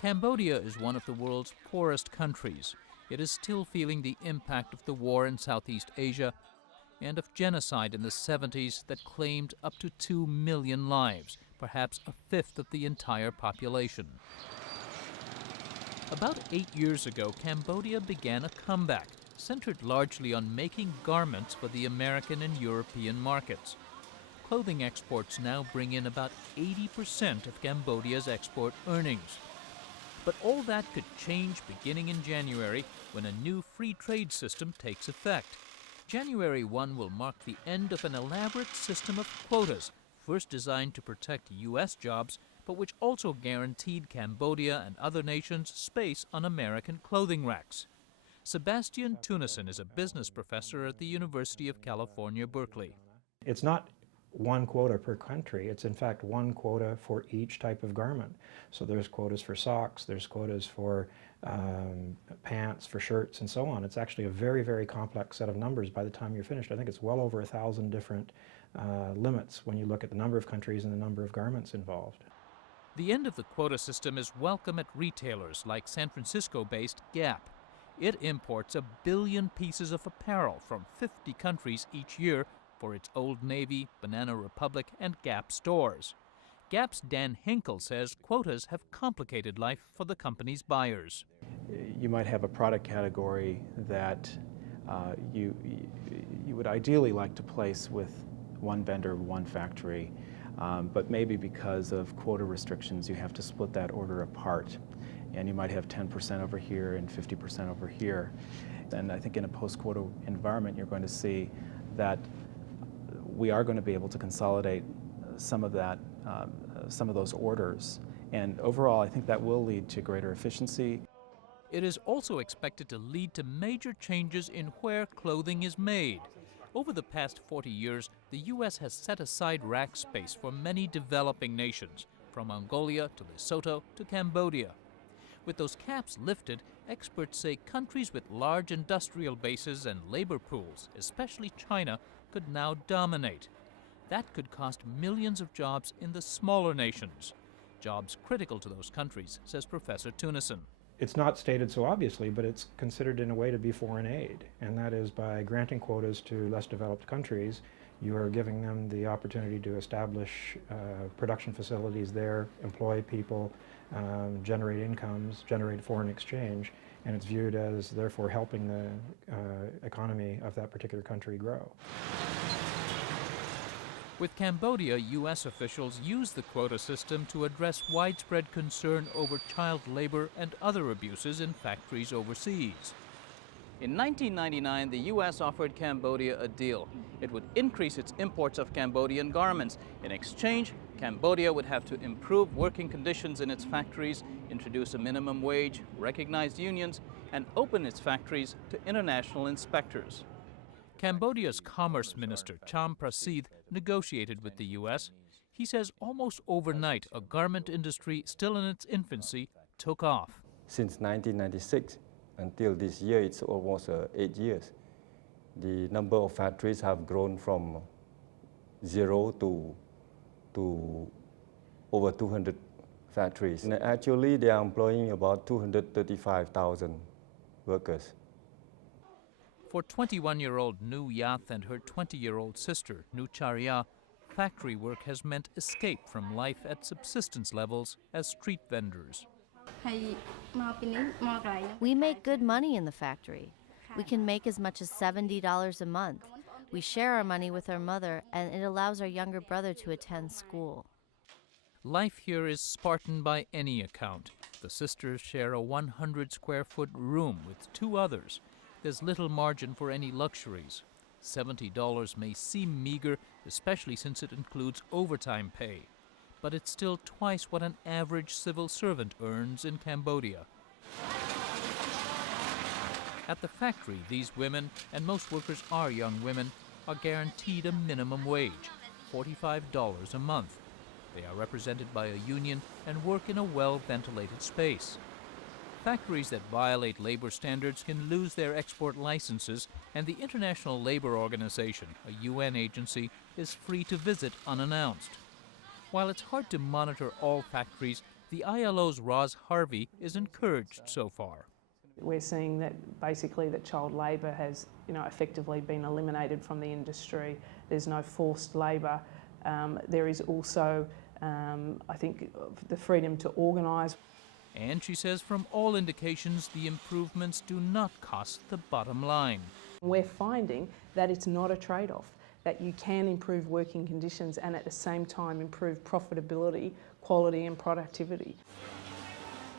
Cambodia is one of the world's poorest countries. It is still feeling the impact of the war in Southeast Asia and of genocide in the 70s that claimed up to 2 million lives, perhaps a fifth of the entire population. About 8 years ago, Cambodia began a comeback, centered largely on making garments for the American and European markets. Clothing exports now bring in about 80% of Cambodia's export earnings. But all that could change beginning in January when a new free trade system takes effect. January 1 will mark the end of an elaborate system of quotas, first designed to protect U.S. jobs, but which also guaranteed Cambodia and other nations space on American clothing racks. Sebastian Tunison is a business professor at the University of California, Berkeley. It's not one quota per country. It's in fact one quota for each type of garment. So there's quotas for socks, there's quotas for pants, for shirts, and so on. It's actually a very, very complex set of numbers by the time you're finished. I think it's well over 1,000 different limits when you look at the number of countries and the number of garments involved. The end of the quota system is welcome at retailers like San Francisco-based Gap. It imports 1 billion pieces of apparel from 50 countries each year for its Old Navy, Banana Republic, and Gap stores. Gap's Dan Hinkle says quotas have complicated life for the company's buyers. You might have a product category that you would ideally like to place with one vendor, one factory, but maybe because of quota restrictions you have to split that order apart. And you might have 10% over here and 50% over here. And I think in a post-quota environment you're going to see that we are going to be able to consolidate some of those orders. And overall, I think that will lead to greater efficiency. It is also expected to lead to major changes in where clothing is made. Over the past 40 years, the U.S. has set aside rack space for many developing nations, from Mongolia to Lesotho to Cambodia. With those caps lifted, experts say countries with large industrial bases and labor pools, especially China, could now dominate. That could cost millions of jobs in the smaller nations. Jobs critical to those countries, says Professor Tunison. It's not stated so obviously, but it's considered in a way to be foreign aid, and that is by granting quotas to less developed countries, you are giving them the opportunity to establish production facilities there, employ people, generate incomes, generate foreign exchange, and it's viewed as therefore helping the economy of that particular country grow. With Cambodia, U.S. officials use the quota system to address widespread concern over child labor and other abuses in factories overseas. In 1999, the U.S. offered Cambodia a deal. It would increase its imports of Cambodian garments. In exchange, Cambodia would have to improve working conditions in its factories, introduce a minimum wage, recognize unions, and open its factories to international inspectors. Cambodia's Commerce Minister, Cham Prasidh, negotiated with the U.S. He says almost overnight, a garment industry still in its infancy took off. Since 1996 until this year, it's almost 8 years. The number of factories have grown from 0 to over 200 factories. And actually, they are employing about 235,000 workers. For 21-year-old Nu Yath and her 20-year-old sister, Nu Charya, factory work has meant escape from life at subsistence levels as street vendors. We make good money in the factory. We can make as much as $70 a month. We share our money with our mother, and it allows our younger brother to attend school. Life here is Spartan by any account. The sisters share a 100-square-foot room with 2 others. There's little margin for any luxuries. $70 may seem meager, especially since it includes overtime pay. But it's still twice what an average civil servant earns in Cambodia. At the factory, these women, and most workers are young women, are guaranteed a minimum wage, $45 a month. They are represented by a union and work in a well-ventilated space. Factories that violate labor standards can lose their export licenses, and the International Labor Organization, a UN agency, is free to visit unannounced. While it's hard to monitor all factories, The ILO's Roz Harvey is encouraged so far. We're seeing that basically that child labour has, effectively been eliminated from the industry. There's no forced labour. There is also, I think, the freedom to organise. And she says from all indications the improvements do not cost the bottom line. We're finding that it's not a trade-off, that you can improve working conditions and at the same time improve profitability, quality and productivity.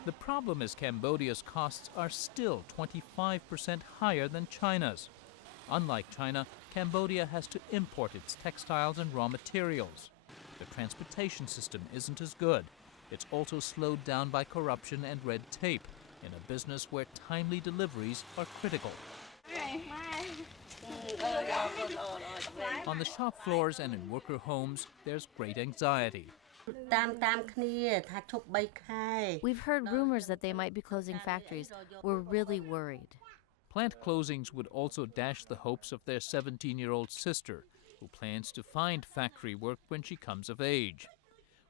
The problem is Cambodia's costs are still 25% higher than China's. Unlike China, Cambodia has to import its textiles and raw materials. The transportation system isn't as good. It's also slowed down by corruption and red tape in a business where timely deliveries are critical. On the shop floors and in worker homes, there's great anxiety. We've heard rumors that they might be closing factories. We're really worried. Plant closings would also dash the hopes of their 17-year-old sister, who plans to find factory work when she comes of age.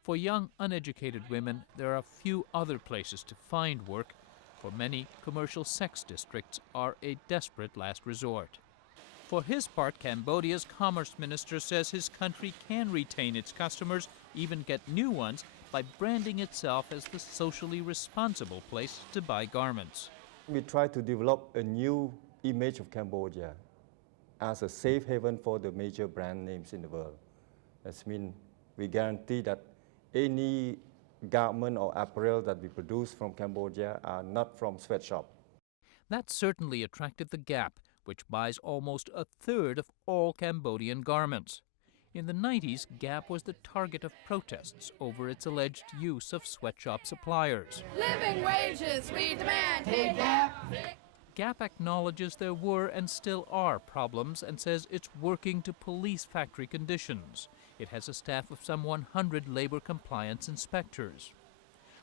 For young, uneducated women, there are few other places to find work. For many, commercial sex districts are a desperate last resort. For his part, Cambodia's commerce minister says his country can retain its customers, even get new ones, by branding itself as the socially responsible place to buy garments. We try to develop a new image of Cambodia as a safe haven for the major brand names in the world. That means we guarantee that any garment or apparel that we produce from Cambodia are not from sweatshop. That certainly attracted the Gap, which buys almost a third of all Cambodian garments. In the 90s, Gap was the target of protests over its alleged use of sweatshop suppliers. Living wages we demand, hey Gap! Gap acknowledges there were and still are problems and says it's working to police factory conditions. It has a staff of some 100 labor compliance inspectors.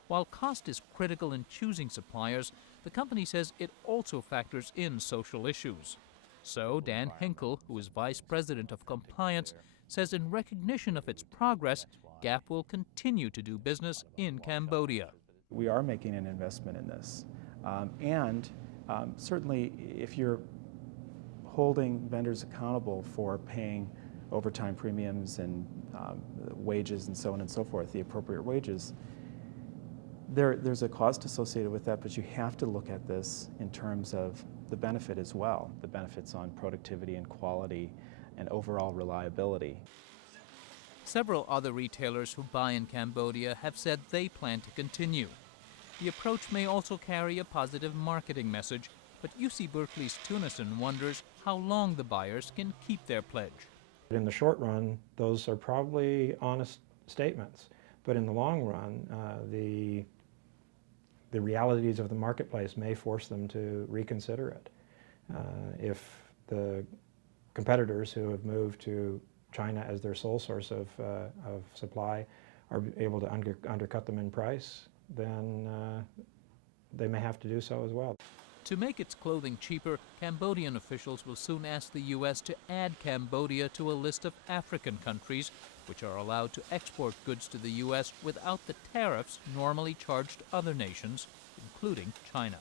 While cost is critical in choosing suppliers, the company says it also factors in social issues. So Dan Henkel, who is vice president of compliance, says in recognition of its progress, Gap will continue to do business in Cambodia. We are making an investment in this. Certainly, if you're holding vendors accountable for paying overtime premiums and wages and so on and so forth, the appropriate wages, there's a cost associated with that, but you have to look at this in terms of the benefit as well, the benefits on productivity and quality and overall reliability. Several other retailers who buy in Cambodia have said they plan to continue. The approach may also carry a positive marketing message, but UC Berkeley's Tunison wonders how long the buyers can keep their pledge. In the short run, those are probably honest statements, but in the long run, the realities of the marketplace may force them to reconsider it. If the competitors who have moved to China as their sole source of supply are able to undercut them in price, then they may have to do so as well. To make its clothing cheaper, Cambodian officials will soon ask the U.S. to add Cambodia to a list of African countries which are allowed to export goods to the U.S. without the tariffs normally charged other nations, including China.